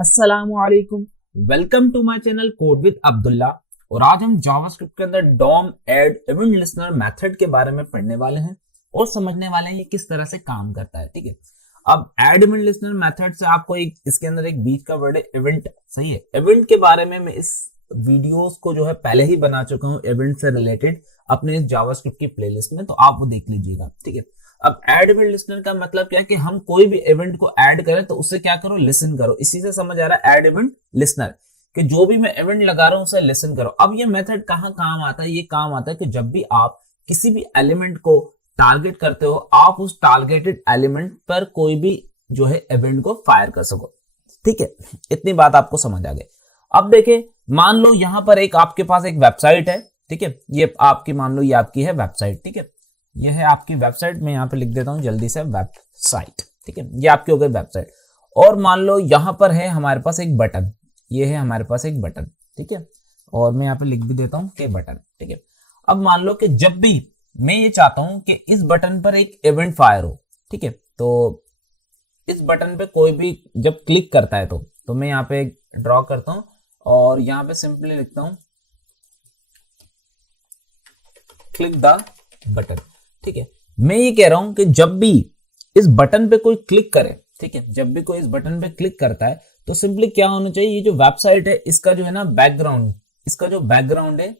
अस्सलामुअलैकुम। Welcome to my channel code with Abdullah. और आज हम जावास्क्रिप्ट के अंदर DOM add event listener method के बारे में पढ़ने वाले हैं और समझने वाले हैं ये किस तरह से काम करता है। ठीक है, अब ऐड इवेंट लिस्नर मेथड से आपको एक इसके अंदर एक बीच का वर्ड है इवेंट। सही है, इवेंट के बारे में मैं इस वीडियोस को जो है पहले ही बना चुका हूँ इवेंट से रिलेटेड अपने इस जावास्क्रिप्ट की प्लेलिस्ट में, तो आप वो देख लीजिएगा। ठीक है, अब ऐड इवेंट लिस्नर का मतलब क्या है कि हम कोई भी इवेंट को ऐड करें तो उससे क्या करो, लिसन करो। इसी से समझ आ रहा है ऐड इवेंट लिस्नर कि जो भी मैं इवेंट लगा रहा हूं उसे लिसन करो। अब ये मेथड कहां काम आता है? ये काम आता है कि जब भी आप किसी भी एलिमेंट को टारगेट करते हो, आप उस टारगेटेड एलिमेंट पर कोई भी जो है इवेंट को फायर कर सको। ठीक है, इतनी बात आपको समझ आ गई। अब देखें, मान लो यहां पर एक आपके पास एक वेबसाइट है। ठीक है, ये आपकी मान लो ये आपकी है वेबसाइट। ठीक है, ये है आपकी वेबसाइट। मैं यहाँ पे लिख देता हूँ जल्दी से वेबसाइट। ठीक है, ये आपकी हो गई वेबसाइट। और मान लो यहाँ पर है हमारे पास एक बटन, ये है हमारे पास एक बटन। ठीक है, और मैं यहाँ पे लिख भी देता हूँ कि बटन। ठीक है, अब मान लो कि जब भी मैं ये चाहता हूँ कि इस बटन पर एक इवेंट फायर हो। ठीक है, तो इस बटन पे कोई भी जब क्लिक करता है तो मैं यहाँ पे ड्रॉ करता हूँ और यहाँ पे सिंपली लिखता हूँ क्लिक द बटन। ठीक है, मैं ये कह रहा हूं कि जब भी इस बटन पे कोई क्लिक करे, ठीक है, जब भी कोई इस बटन पे क्लिक करता है तो सिंपली क्या होना चाहिए, ये जो वेबसाइट है इसका जो है ना बैकग्राउंड, इसका जो बैकग्राउंड है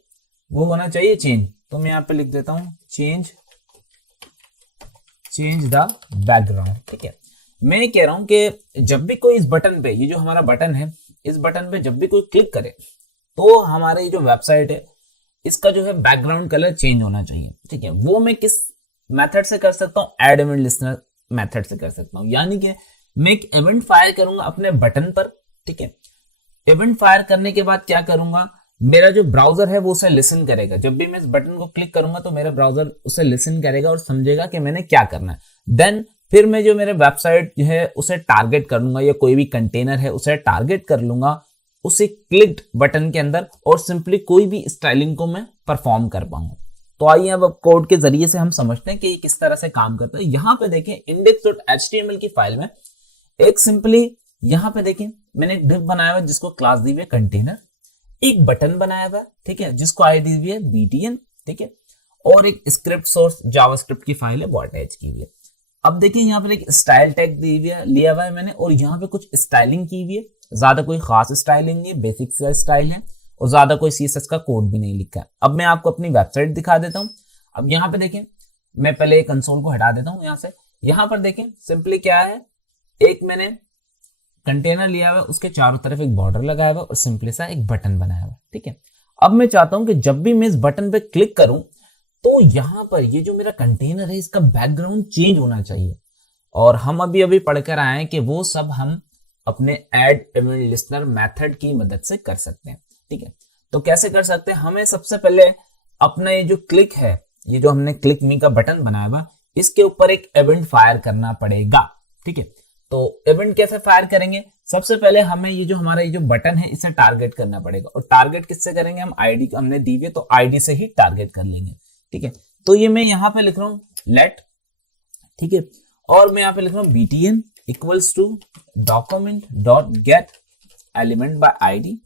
वो होना चाहिए चेंज। तो मैं यहाँ पे लिख देता हूं चेंज द बैकग्राउंड। ठीक है, मैं ये कह रहा हूं कि जब भी कोई इस बटन पे, ये जो हमारा बटन है, इस बटन पे जब भी कोई क्लिक करे तो हमारी जो वेबसाइट है इसका जो है बैकग्राउंड कलर चेंज होना चाहिए। ठीक है, वो मैं किस मेथड से कर सकता हूँ? ऐड इवेंट लिस्नर मेथड से कर सकता हूँ। यानी कि मैं एक इवेंट फायर करूंगा अपने बटन पर। ठीक है, इवेंट फायर करने के बाद क्या करूंगा, मेरा जो ब्राउजर है वो उसे लिसन करेगा। जब भी मैं इस बटन को क्लिक करूंगा तो मेरा ब्राउजर उसे लिसन करेगा और समझेगा कि मैंने क्या करना है। देन फिर मैं जो मेरे वेबसाइट जो है उसे टारगेट कर लूंगा, या कोई भी कंटेनर है उसे टारगेट कर लूंगा उसे क्लिक्ड बटन के अंदर, और सिंपली कोई भी स्टाइलिंग को मैं परफॉर्म कर पाऊंगा। तो आइए अब कोड के जरिए से हम समझते हैं कि ये किस तरह से काम करता है। यहां पे देखें index.html की फाइल में एक सिंपली यहां पे देखें मैंने एक डिव बनाया हुआ है जिसको क्लास दी हुई है कंटेनर, एक बटन बनाया हुआ है, ठीक है, जिसको आईडी दी हुई है btn। ठीक है, और एक स्क्रिप्ट सोर्स जावास्क्रिप्ट की फाइल है वो अटैच की हुई है। अब देखिए यहाँ पर एक स्टाइल टैग दी हुई है, लिया हुआ है मैंने, और यहाँ पे कुछ स्टाइलिंग की हुई है। ज्यादा कोई खास स्टाइलिंग नहीं, बेसिक सा स्टाइल है, और ज्यादा कोई सीएसएस का कोड भी नहीं लिखा है। अब मैं आपको अपनी वेबसाइट दिखा देता हूं। अब यहाँ पे देखें, मैं पहले कंसोल को हटा देता हूं यहाँ से। यहाँ पर देखें सिंपली क्या है, एक मैंने कंटेनर लिया हुआ है, उसके चारों तरफ एक बॉर्डर लगाया हुआ और सिंपली सा एक बटन बनाया हुआ। ठीक है, अब मैं चाहता हूं कि जब भी मैं इस बटन पे क्लिक करूं तो यहाँ पर ये जो मेरा कंटेनर है इसका बैकग्राउंड चेंज होना चाहिए। और हम अभी अभी पढ़कर आए हैं कि वो सब हम अपने ऐड इवेंट लिस्नर मेथड की मदद से कर सकते हैं। ठीक है, तो कैसे कर सकते हैं? हमें सबसे पहले अपना ये जो क्लिक है, ये जो हमने क्लिक मी का बटन बनाया हुआ, इसके ऊपर एक इवेंट फायर करना पड़ेगा। ठीक है, तो इवेंट कैसे फायर करेंगे? सबसे पहले हमें ये जो हमारा ये जो बटन है इसे टारगेट करना पड़ेगा। और टारगेट किससे करेंगे? हम आईडी हमने दी हुई है तो आईडी से ही टारगेट कर लेंगे। ठीक है, तो ये मैं यहाँ पे लिख रहा हूँ लेट। ठीक है, और मैं यहाँ पे लिख रहा हूँ btn equals to document dot get element by ID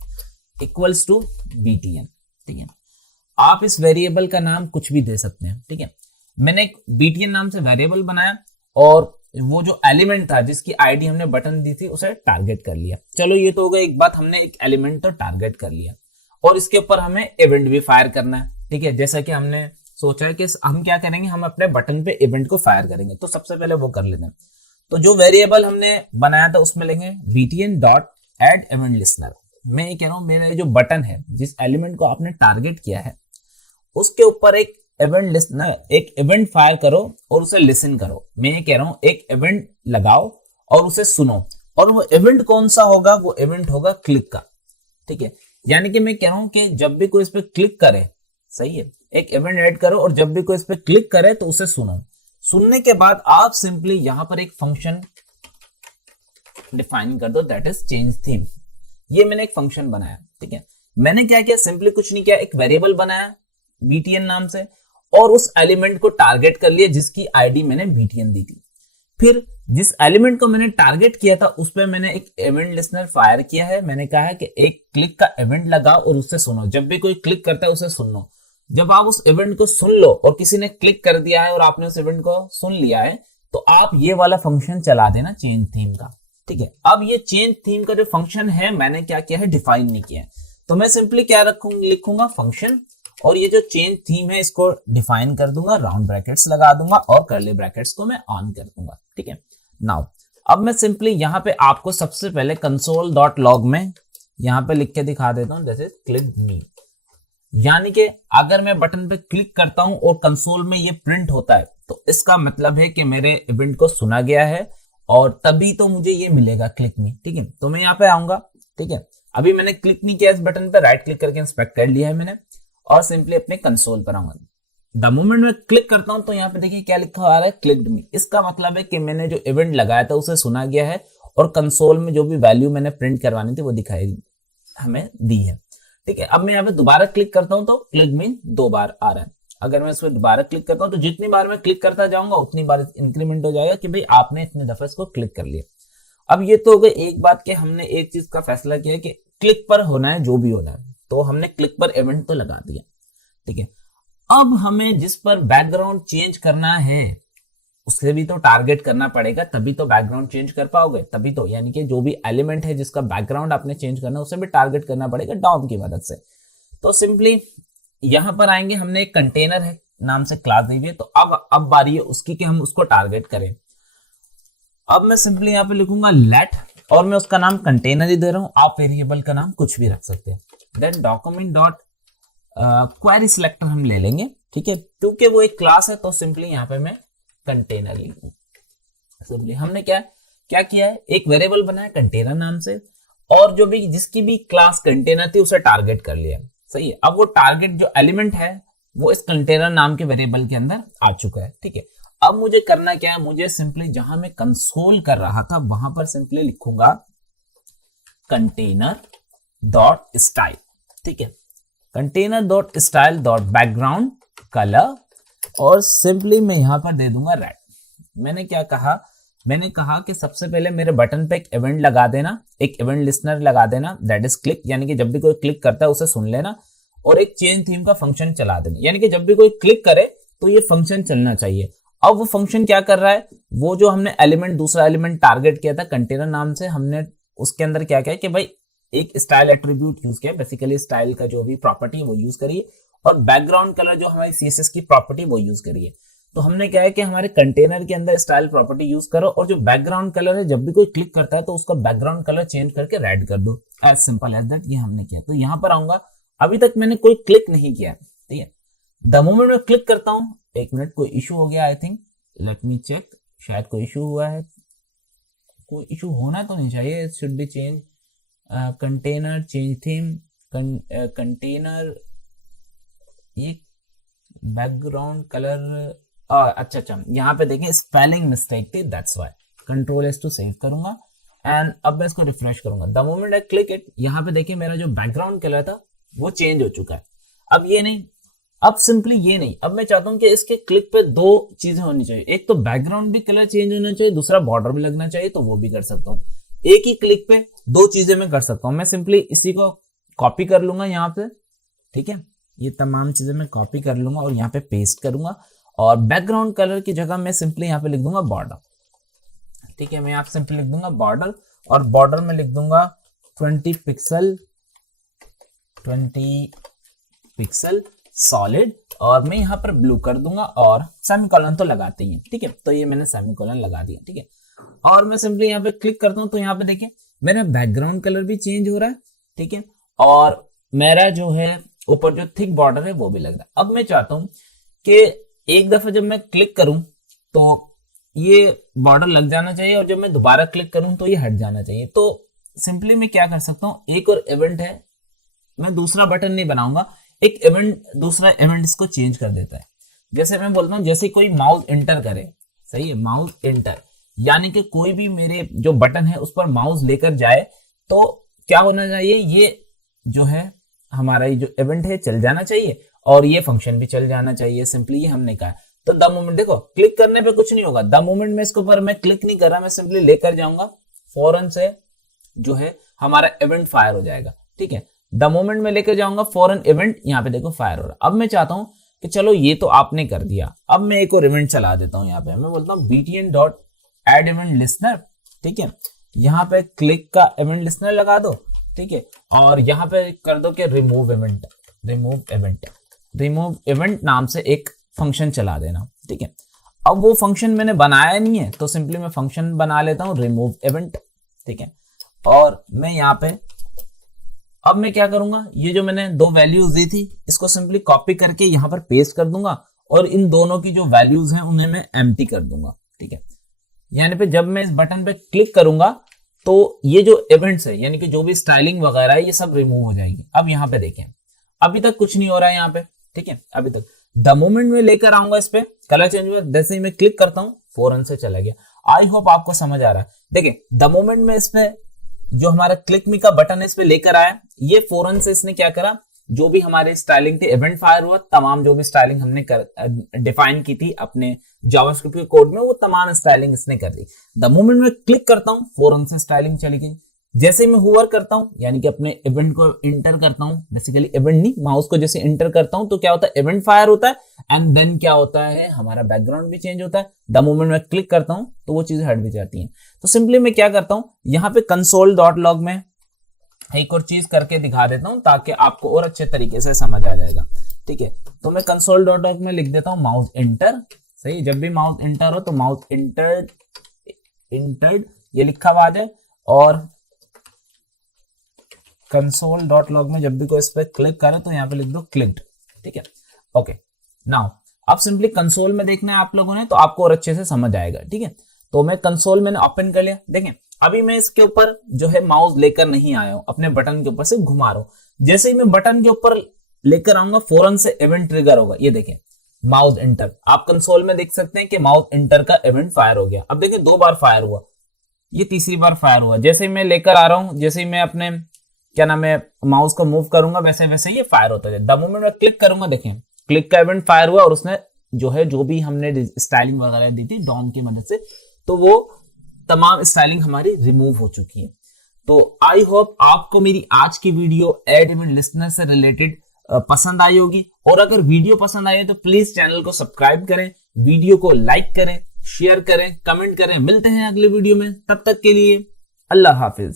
equals to btn। ठीक है, आप इस वेरिएबल का नाम कुछ भी दे सकते हैं। ठीक है, मैंने एक btn नाम से वेरिएबल बनाया और वो जो एलिमेंट था जिसकी आईडी हमने बटन दी थी उसे टारगेट कर लिया। चलो ये तो हो गया एक बात, हमने एक एलिमेंट तो टारगेट कर लिया और इसके ऊपर हमें इवेंट भी फायर करना है। ठीक है, जैसा कि हमने सोचा है कि हम क्या करेंगे, हम अपने बटन पे इवेंट को फायर करेंगे। तो सबसे पहले वो कर लेते हैं। तो जो वेरिएबल हमने बनाया था उसमें लेंगे btn dot add event listener. मैं ये कह रहा हूं मेरा जो बटन है, जिस एलिमेंट को आपने टारगेट किया है, उसके ऊपर एक इवेंट लिस्नर, एक इवेंट फायर करो और उसे लिसन करो। मैं ये कह रहा हूं एक इवेंट लगाओ और उसे सुनो। और वो इवेंट कौन सा होगा? वो इवेंट होगा क्लिक का। ठीक है, यानी कि मैं कह रहा हूं कि जब भी कोई इस पर क्लिक करे, सही है, एक इवेंट ऐड करो और जब भी कोई इस पर क्लिक करे तो उसे सुनो। सुनने के बाद आप सिंपली यहां पर एक फंक्शन डिफाइन कर दो, दैट इज चेंज थीम। ये मैंने एक फंक्शन बनाया। ठीक है, मैंने क्या किया, सिंपली कुछ नहीं किया, एक वेरिएबल बनाया btn नाम से और उस एलिमेंट को टारगेट कर लिया जिसकी आईडी मैंने btn दी थी। फिर जिस एलिमेंट को मैंने टारगेट किया था उस पे मैंने एक इवेंट लिसनर फायर किया है। मैंने कहा है कि एक क्लिक का इवेंट लगाओ और उससे सुनो, जब भी कोई क्लिक करता है उसे सुन लो। जब आप उस इवेंट को सुन लो और किसी ने क्लिक कर दिया है और आपने उस इवेंट को सुन लिया है, तो आप ये वाला फंक्शन चला देना चेंज थीम का। ठीक है, अब ये चेंज थीम का जो फंक्शन है मैंने क्या किया है, डिफाइन नहीं किया है। तो मैं सिंपली क्या लिखूंगा फंक्शन, और ये जो चेंज थीम है इसको डिफाइन कर दूंगा, राउंड ब्रैकेट्स लगा दूंगा और कर्ली ब्रैकेट्स को मैं ऑन कर दूंगा। ठीक है, नाउ अब मैं सिंपली यहां पे आपको सबसे पहले console.log में यहां पे लिख के दिखा देता हूं, जैसे क्लिक मी, यानी कि अगर मैं बटन पे क्लिक करता हूं और कंसोल में ये प्रिंट होता है तो इसका मतलब है कि मेरे इवेंट को सुना गया है और तभी तो मुझे ये मिलेगा क्लिक मी। ठीक है, तो मैं यहाँ पे आऊंगा। ठीक है, अभी मैंने क्लिक नहीं किया इस बटन पे, राइट क्लिक करके इंस्पेक्ट कर लिया है मैंने और सिंपली अपने कंसोल पर आऊंगा। द मोमेंट में क्लिक करता हूं तो यहाँ पे देखिए क्या लिखा आ रहा है, क्लिक्ड मी। इसका मतलब है कि मैंने जो इवेंट लगाया था उसे सुना गया है और कंसोल में जो भी वैल्यू मैंने प्रिंट करवानी थी वो दिखाई हमें दी है। ठीक है, अब मैं यहाँ पे दोबारा क्लिक करता हूं तो क्लिक मी 2 बार आ रहा है। अगर मैं इसमें दोबारा क्लिक करता हूं तो जितनी बार मैं क्लिक करता जाऊंगा उतनी बार इंक्रीमेंट हो जाएगा कि भाई आपने इतने दफे इसको क्लिक कर लिया। अब ये तो हो गई एक बात कि हमने एक चीज का फैसला किया कि क्लिक पर होना है जो भी होना है, तो हमने क्लिक पर इवेंट तो लगा दिया। ठीक है, अब हमें जिस पर बैकग्राउंड चेंज करना है उससे भी तो टारगेट करना पड़ेगा, तभी तो बैकग्राउंड चेंज कर पाओगे, तभी तो, यानी कि जो भी एलिमेंट है जिसका बैकग्राउंड आपने चेंज करना है उसे भी टारगेट करना पड़ेगा डॉम की मदद से। तो सिंपली यहां पर आएंगे, हमने एक कंटेनर है नाम से क्लास दी हुई है, तो अब बारी है उसकी कि हम उसको टारगेट करें। अब मैं सिंपली यहाँ पे लिखूंगा लेट, और मैं उसका नाम कंटेनर ही दे रहा हूं, आप वेरिएबल का नाम कुछ भी रख सकते हैं। Then document dot query selector हम ले लेंगे। ठीक है, क्योंकि वो एक क्लास है तो सिंपली यहाँ पे मैं कंटेनर लिखूं। सिंपली हमने क्या किया है, एक वेरिएबल बनाया कंटेनर नाम से और जो भी जिसकी भी क्लास कंटेनर थी उसे टारगेट कर लिया। सही है, अब वो टारगेट जो एलिमेंट है वो इस कंटेनर नाम के वेरिएबल के अंदर आ चुका है। ठीक है, अब मुझे करना क्या है, मुझे सिंपली जहां मैं कंसोल कर रहा था वहां पर सिंपली लिखूंगा कंटेनर डॉट स्टाइल। ठीक है, container dot style dot background colour, और सिंपली मैं यहां पर दे दूंगा रेड। मैंने क्या कहा, मैंने कहा कि सबसे पहले मेरे बटन पे एक इवेंट लगा देना, एक इवेंट लिसनर लगा देना, दैट इज क्लिक, यानी कि जब भी कोई क्लिक करता है उसे सुन लेना, और एक चेंज थीम का फंक्शन चला देना, यानी कि जब भी कोई क्लिक करे तो ये फंक्शन चलना चाहिए। अब वो फंक्शन क्या कर रहा है, वो जो हमने एलिमेंट दूसरा एलिमेंट टारगेट किया था कंटेनर नाम से, हमने उसके अंदर क्या किया कि भाई एक स्टाइल एट्रीब्यूट यूज किया, बेसिकली स्टाइल का जो भी प्रॉपर्टी वो यूज करिए, और बैकग्राउंड कलर जो हमारी सीएसएस की प्रॉपर्टी वो यूज करिए। तो हमने क्या है कि हमारे कंटेनर के अंदर स्टाइल प्रॉपर्टी यूज करो, और जो बैकग्राउंड कलर है जब भी कोई क्लिक करता है तो उसका बैकग्राउंड कलर चेंज करके रेड कर दो, एज सिंपल एज दैट। ये हमने किया। तो यहां पर आऊंगा, अभी तक मैंने कोई क्लिक नहीं किया। ठीक है, द मोमेंट में क्लिक करता हूं, एक मिनट, कोई इशू हो गया I think, let me check, शायद कोई इशू हुआ है, कोई इशू होना तो नहीं चाहिए, should be change container change theme container, ये बैकग्राउंड कलर, अच्छा, यहाँ पे देखिए स्पेलिंग मिस्टेक थी, that's why. Control S to save करूंगा एंड अब मैं इसको रिफ्रेश करूंगा। The moment I click it, यहाँ पे देखिए मेरा जो बैकग्राउंड कलर था वो चेंज हो चुका है। अब ये नहीं, अब सिंपली ये नहीं, अब मैं चाहता हूं कि इसके क्लिक पे 2 चीजें होनी चाहिए, एक तो बैकग्राउंड भी कलर चेंज होना चाहिए, दूसरा बॉर्डर भी लगना चाहिए, तो वो भी कर सकता हूँ। एक ही क्लिक पे 2 चीजें मैं कर सकता हूँ। मैं सिंपली इसी को कॉपी कर लूंगा यहाँ पे। ठीक है, ये तमाम चीजें मैं कॉपी कर लूंगा और यहाँ पे पेस्ट करूंगा, और बैकग्राउंड कलर की जगह मैं सिंपली यहाँ पे लिख दूंगा बॉर्डर। ठीक है, मैं यहाँ पे सिंपली लिख दूंगा बॉर्डर, और बॉर्डर में लिख दूंगा 20 पिक्सल सॉलिड, और मैं यहाँ पर ब्लू कर दूंगा, और सेमीकोलन तो लगाते ही हैं। ठीक है, तो ये मैंने सेमीकोलन लगा दिया। ठीक है, और मैं सिंपली यहाँ पे क्लिक करता हूँ तो यहाँ पे देखिए मेरा बैकग्राउंड कलर भी चेंज हो रहा है। ठीक है, और मेरा जो है ऊपर जो थिक बॉर्डर है वो भी लग रहा है। अब मैं चाहता हूं कि एक दफा जब मैं क्लिक करूं तो ये बॉर्डर लग जाना चाहिए, और जब मैं दोबारा क्लिक करूं तो ये हट जाना चाहिए। तो सिंपली मैं क्या कर सकता हूं, एक और इवेंट है, मैं दूसरा बटन नहीं बनाऊंगा, एक इवेंट, दूसरा इवेंट इसको चेंज कर देता है। जैसे मैं बोलता हूं, जैसे कोई माउस इंटर करे, सही है, माउस इंटर, यानी कि कोई भी मेरे जो बटन है उस पर माउस लेकर जाए तो क्या होना चाहिए, ये जो है हमारा ये जो इवेंट है चल जाना चाहिए, और ये फंक्शन भी चल जाना चाहिए। सिंपली ये हमने कहा। तो द मोमेंट देखो क्लिक करने पे कुछ नहीं होगा, द मोमेंट में इसके ऊपर मैं क्लिक नहीं कर रहा, मैं सिंपली लेकर जाऊंगा, फौरन से जो है हमारा इवेंट फायर हो जाएगा। ठीक है, द मोमेंट में लेकर जाऊंगा, फौरन इवेंट यहाँ पे देखो फायर हो रहा है। अब मैं चाहता हूं कि चलो ये तो आपने कर दिया, अब मैं एक और इवेंट चला देता हूं। यहाँ पे मैं बोलता हूँ btn.add event listener। ठीक है, यहाँ पे क्लिक का इवेंट लिस्नर लगा दो। ठीक है, और यहाँ पे कर दो कि रिमूव इवेंट नाम से एक फंक्शन चला देना। ठीक है, अब वो फंक्शन मैंने बनाया नहीं है तो सिंपली मैं फंक्शन बना लेता हूं रिमूव इवेंट। ठीक है, और मैं यहाँ पे अब मैं क्या करूंगा, ये जो मैंने दो वैल्यूज दी थी इसको सिंपली कॉपी करके यहाँ पर पेस्ट कर दूंगा और इन दोनों की जो वैल्यूज हैं उन्हें मैं एम्प्टी कर दूंगा। ठीक है, यानी पे जब मैं इस बटन पे क्लिक करूंगा तो ये जो इवेंट्स है यानी कि जो भी स्टाइलिंग वगैरह है ये सब रिमूव हो जाएगी। अब यहाँ पे देखें, अभी तक कुछ नहीं हो रहा है यहाँ पे। ठीक है, अभी तक द मोमेंट में लेकर आऊंगा इस पे कलर चेंज हुआ, जैसे ही मैं क्लिक करता हूँ फौरन से चला गया। आई होप आपको समझ आ रहा है। देखिए द मोमेंट में इस पे जो हमारा क्लिक मी का बटन है इस पे लेकर आया, ये फौरन से इसने क्या करा, जो भी हमारे स्टाइलिंग थी इवेंट फायर हुआ, तमाम जो भी स्टाइलिंग हमने डिफाइन की थी अपने जावास्क्रिप्ट के कोड में वो तमाम स्टाइलिंग इसने कर दी। द मोमेंट में क्लिक करता हूं फौरन से स्टाइलिंग चली गई। जैसे ही मैं हुवर करता हूं यानी कि अपने इवेंट को इंटर करता हूं, बेसिकली इवेंट नहीं माउस को जैसे इंटर करता हूं तो क्या होता है, इवेंट फायर होता है एंड देन क्या होता है, हमारा बैकग्राउंड भी चेंज होता है। द मोमेंट में क्लिक करता हूं तो वो चीजें हट भी जाती हैं। तो सिंपली मैं क्या करता हूं, यहाँ पे console.log में एक और चीज करके दिखा देता हूं ताकि आपको और अच्छे तरीके से समझ आ जाएगा। ठीक है, तो मैं console.log में लिख देता हूं माउस इंटर। सही, जब भी माउस इंटर हो तो माउस इंटर्ड ये लिखा हुआ है और console.log में जब भी कोई इस पे क्लिक करे तो यहाँ पे लिख दो क्लिक्ड। ठीक है, ओके नाउ अब सिंपली कंसोल में देखना है आप लोगों ने तो आपको और अच्छे से समझ आएगा। ठीक है, तो मैं कंसोल मैंने ओपन कर लिया। देखें अभी मैं इसके ऊपर जो है माउस लेकर नहीं आया हूं, अपने बटन के ऊपर से घुमा रहा हूं। जैसे ही मैं बटन के ऊपर लेकर आऊंगा फौरन से इवेंट ट्रिगर होगा। ये देखें माउस इंटर, आप कंसोल में देख सकते हैं कि माउस इंटर का इवेंट फायर हो गया। अब देखें 2 बार फायर हुआ, ये तीसरी बार फायर हुआ। जैसे ही मैं लेकर आ रहा हूं, जैसे ही मैं अपने क्या नाम है माउस को मूव करूंगा वैसे वैसे ये फायर होता है। द मोमेंट में क्लिक करूंगा, देखें क्लिक का इवेंट फायर हुआ और उसने जो है जो भी हमने स्टाइलिंग वगैरह दी थी डॉम की मदद से तो वो तमाम स्टाइलिंग हमारी रिमूव हो चुकी है। तो आई होप आपको मेरी आज की वीडियो ऐड इवेंट लिस्टनर से रिलेटेड पसंद आई होगी, और अगर वीडियो पसंद आई है तो प्लीज चैनल को सब्सक्राइब करें, वीडियो को लाइक करें, शेयर करें, कमेंट करें। मिलते हैं अगले वीडियो में, तब तक के लिए अल्लाह हाफिज।